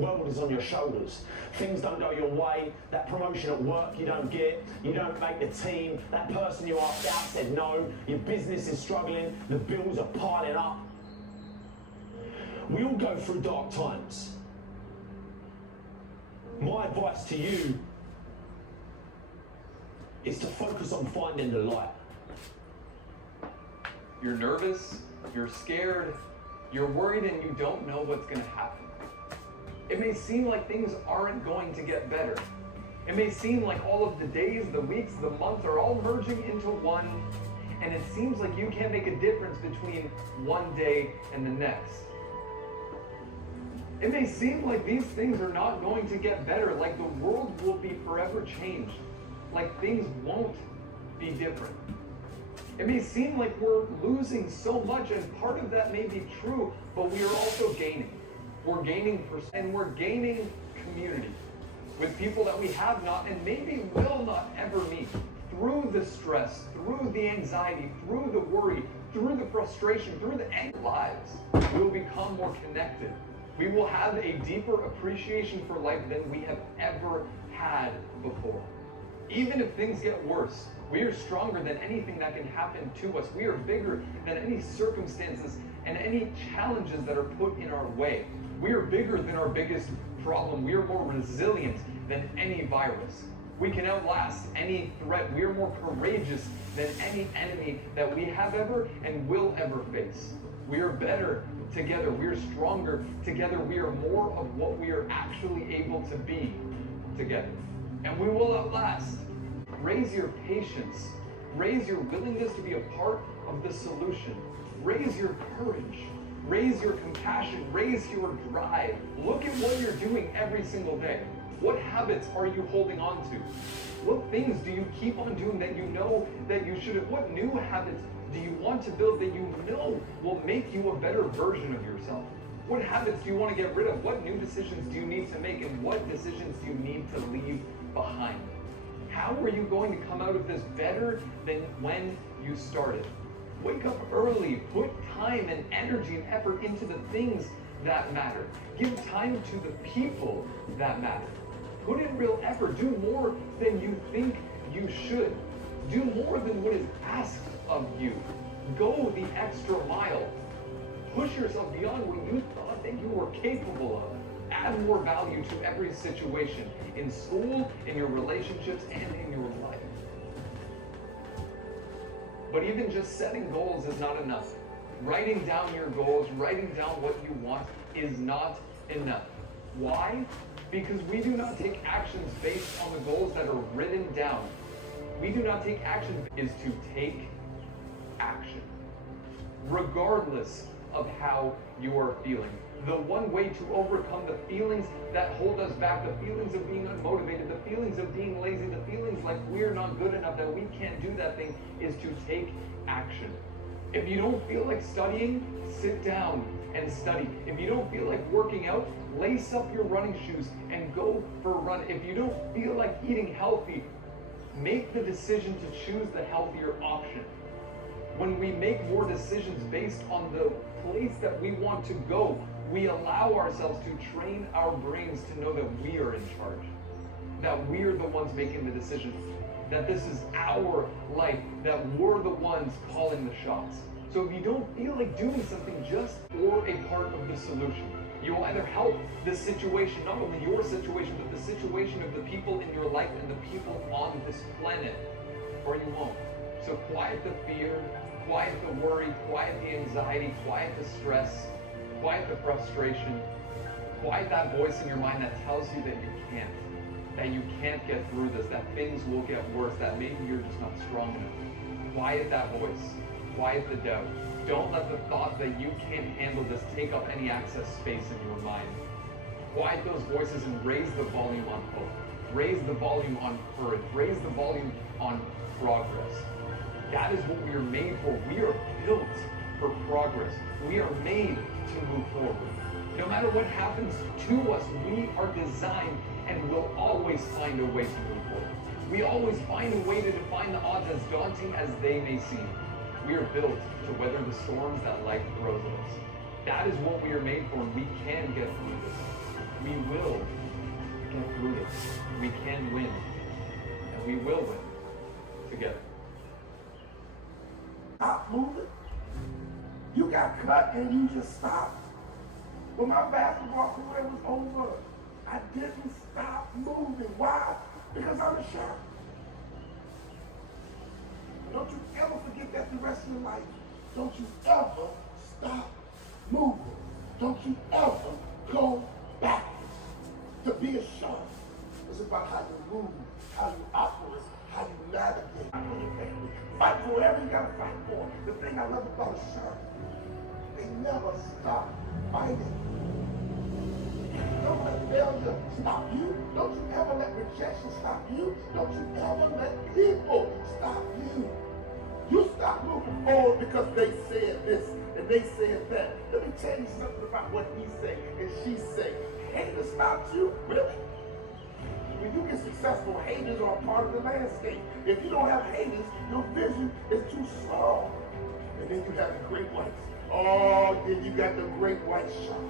world is on your shoulders. Things don't go your way, that promotion at work you don't get, you don't make the team, that person you asked out said no, your business is struggling, the bills are piling up. We all go through dark times. My advice to you is to focus on finding the light. You're nervous, you're scared, you're worried, and you don't know what's going to happen. It may seem like things aren't going to get better. It may seem like all of the days, the weeks, the months are all merging into one, and it seems like you can't make a difference between one day and the next. It may seem like these things are not going to get better, like the world will be forever changed, like things won't be different. It may seem like we're losing so much, and part of that may be true, but we are also gaining. We're gaining and we're gaining community with people that we have not and maybe will not ever meet. Through the stress, through the anxiety, through the worry, through the frustration, through the end lives, we will become more connected. We will have a deeper appreciation for life than we have ever had before. Even if things get worse, we are stronger than anything that can happen to us. We are bigger than any circumstances and any challenges that are put in our way. We are bigger than our biggest problem. We are more resilient than any virus. We can outlast any threat. We are more courageous than any enemy that we have ever and will ever face. We are better together. We are stronger together. We are more of what we are actually able to be together. And we will outlast. Raise your patience. Raise your willingness to be a part of the solution. Raise your courage. Raise your compassion. Raise your drive. Look at what you're doing every single day. What habits are you holding on to? What things do you keep on doing that you know that you should have? What new habits do you want to build that you know will make you a better version of yourself? What habits do you want to get rid of? What new decisions do you need to make? And what decisions do you need to leave behind? How are you going to come out of this better than when you started? Wake up early. Put time and energy and effort into the things that matter. Give time to the people that matter. Put in real effort. Do more than you think you should. Do more than what is asked of you. Go the extra mile. Push yourself beyond what you thought that you were capable of. Add more value to every situation, in school, in your relationships, and in your life. But even just setting goals is not enough. Writing down your goals, writing down what you want is not enough. Why? Because we do not take actions based on the goals that are written down. We do not take action, is to take action. Regardless of how you are feeling. The one way to overcome the feelings that hold us back, the feelings of being unmotivated, the feelings of being lazy, the feelings like we're not good enough, that we can't do that thing, is to take action. If you don't feel like studying, sit down and study. If you don't feel like working out, lace up your running shoes and go for a run. If you don't feel like eating healthy, make the decision to choose the healthier option. When we make more decisions based on the place that we want to go, we allow ourselves to train our brains to know that we are in charge, that we're the ones making the decision, that this is our life, that we're the ones calling the shots. So if you don't feel like doing something, just or a part of the solution. You will either help the situation, not only your situation, but the situation of the people in your life and the people on this planet, or you won't. So quiet the fear, quiet the worry, quiet the anxiety, quiet the stress, quiet the frustration, quiet that voice in your mind that tells you that you can't get through this, that things will get worse, that maybe you're just not strong enough. Quiet that voice, quiet the doubt. Don't let the thought that you can't handle this take up any access space in your mind. Quiet those voices and raise the volume on hope. Raise the volume on courage. Raise the volume on progress. That is what we are made for. We are built for progress. We are made to move forward. No matter what happens to us, we are designed and will always find a way to move forward. We always find a way to define the odds, as daunting as they may seem. We are built to weather the storms that life throws at us. That is what we are made for, and we can get through this. we will get through this. We can win. And we will win together. Stop moving. You got cut and you just stopped. When my basketball career was over, I didn't stop moving. Why? Because I'm a shark. Don't you ever forget that the rest of your life. Don't you ever stop moving. Don't you ever go backwards. To be a shark is about how you move, how you operate, how you navigate. Fight for your family. Fight for whatever you gotta fight for. The thing I love about a shark, they never stop fighting. Don't let failure stop you. Don't you ever let rejection stop you. Don't you ever let people stop you. You stop moving forward because they said this and they said that. Let me tell you something about what he said and she said. Haters stopped you? Really? When you get successful, haters are a part of the landscape. If you don't have haters, your vision is too small. And then you have the great whites. Oh, then you got the great white shark.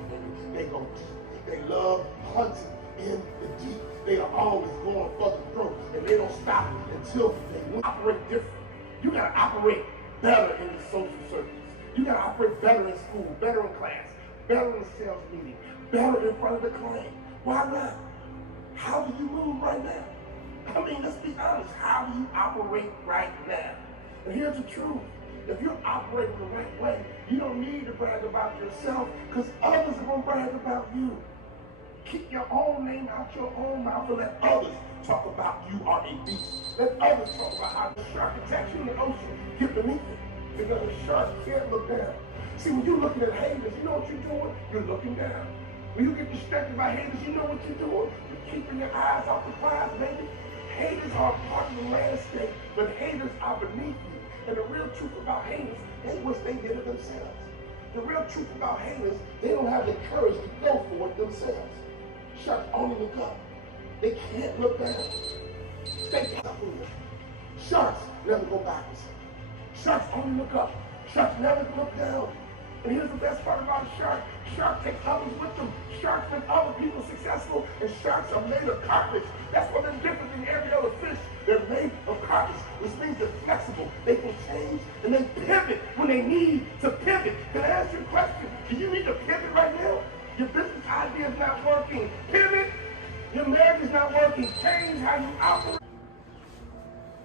They go deep. They love hunting in the deep. They are always going for the throat. And they don't stop until they operate different. You gotta operate better in the social circles. You gotta operate better in school, better in class, better in the sales meeting, better in front of the client. Why not? How do you move right now? I mean, let's be honest. How do you operate right now? And here's the truth. If you're operating the right way, you don't need to brag about yourself because others are going to brag about you. Keep your own name out your own mouth and let others talk about you are a beast. Let others talk about how the shark attacks you in the ocean. Get beneath it. Because the shark can't look down. See, when you're looking at haters, you know what you're doing? You're looking down. When you get distracted by haters, you know what you're doing? You're keeping your eyes off the prize, baby. Haters are part of the landscape, but haters are beneath you. And the real truth about haters, they wish they did it themselves. The real truth about haters, they don't have the courage to go for it themselves. Sharks only look up. They can't look down. Stay positive. Sharks never go backwards. Sharks only look up. Sharks never look down. And here's the best part about a shark. Sharks take others with them. Sharks make other people successful. And sharks are made of cartilage. That's what they're different than every other fish. They're made of cartilage, which means they're flexible. They can change and they pivot when they need to pivot. Can I ask you a question? Do you need to pivot right now? Your business idea is not working. Pivot. Your marriage is not working. Change how you operate.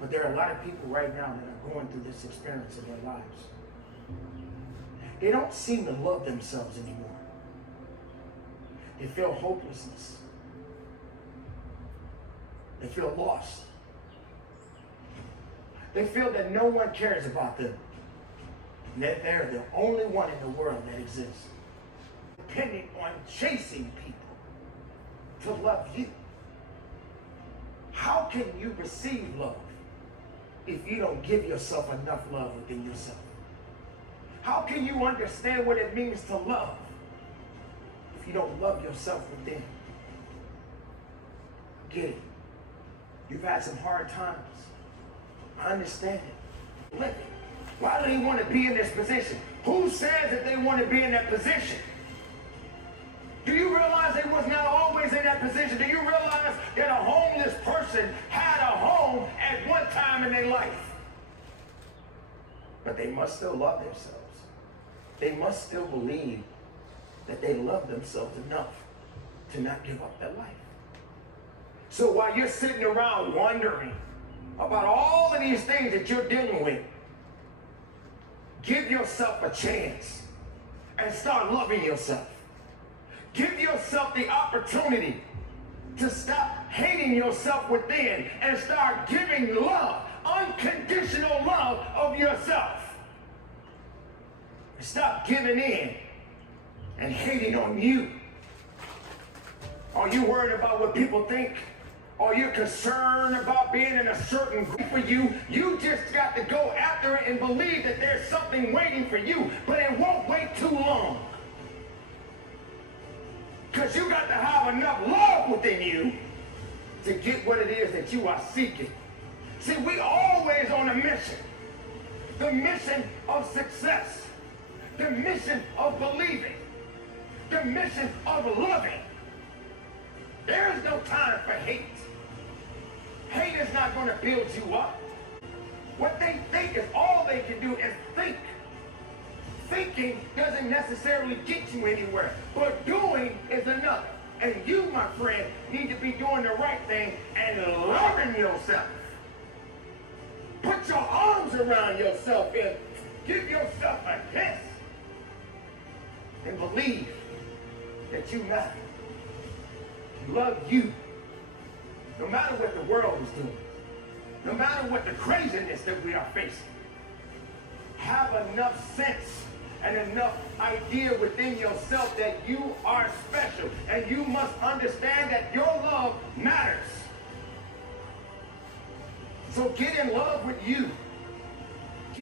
But there are a lot of people right now that are going through this experience in their lives. They don't seem to love themselves anymore. They feel hopelessness. They feel lost. They feel that no one cares about them. And that they're the only one in the world that exists. Depending on chasing people to love you. How can you receive love if you don't give yourself enough love within yourself? How can you understand what it means to love if you don't love yourself within? Get it. You've had some hard times. I understand it. Live it. Why do they want to be in this position? Who says that they want to be in that position? Do you realize they was not always in that position? Do you realize that a homeless person had a home at one time in their life? But they must still love themselves. They must still believe that they love themselves enough to not give up their life. So while you're sitting around wondering about all of these things that you're dealing with, give yourself a chance and start loving yourself. Give yourself the opportunity to stop hating yourself within and start giving love, unconditional love of yourself. Stop giving in and hating on you. Are you worried about what people think? Are you concerned about being in a certain group for you? You just got to go after it and believe that there's something waiting for you, but it won't wait too long. Because you got to have enough love within you to get what it is that you are seeking. See, we always on a mission. The mission of success. The mission of believing. The mission of loving. no time for hate. Hate is not going to build you up. What they think is all they can do is think. Thinking doesn't necessarily get you anywhere, but doing is another. And you, my friend, need to be doing the right thing and loving yourself. Put your arms around yourself and give yourself a kiss. And believe that you matter. Love you. No matter what the world is doing. No matter what the craziness that we are facing. Have enough sense and enough idea within yourself that you are special. And you must understand that your love matters. So get in love with you.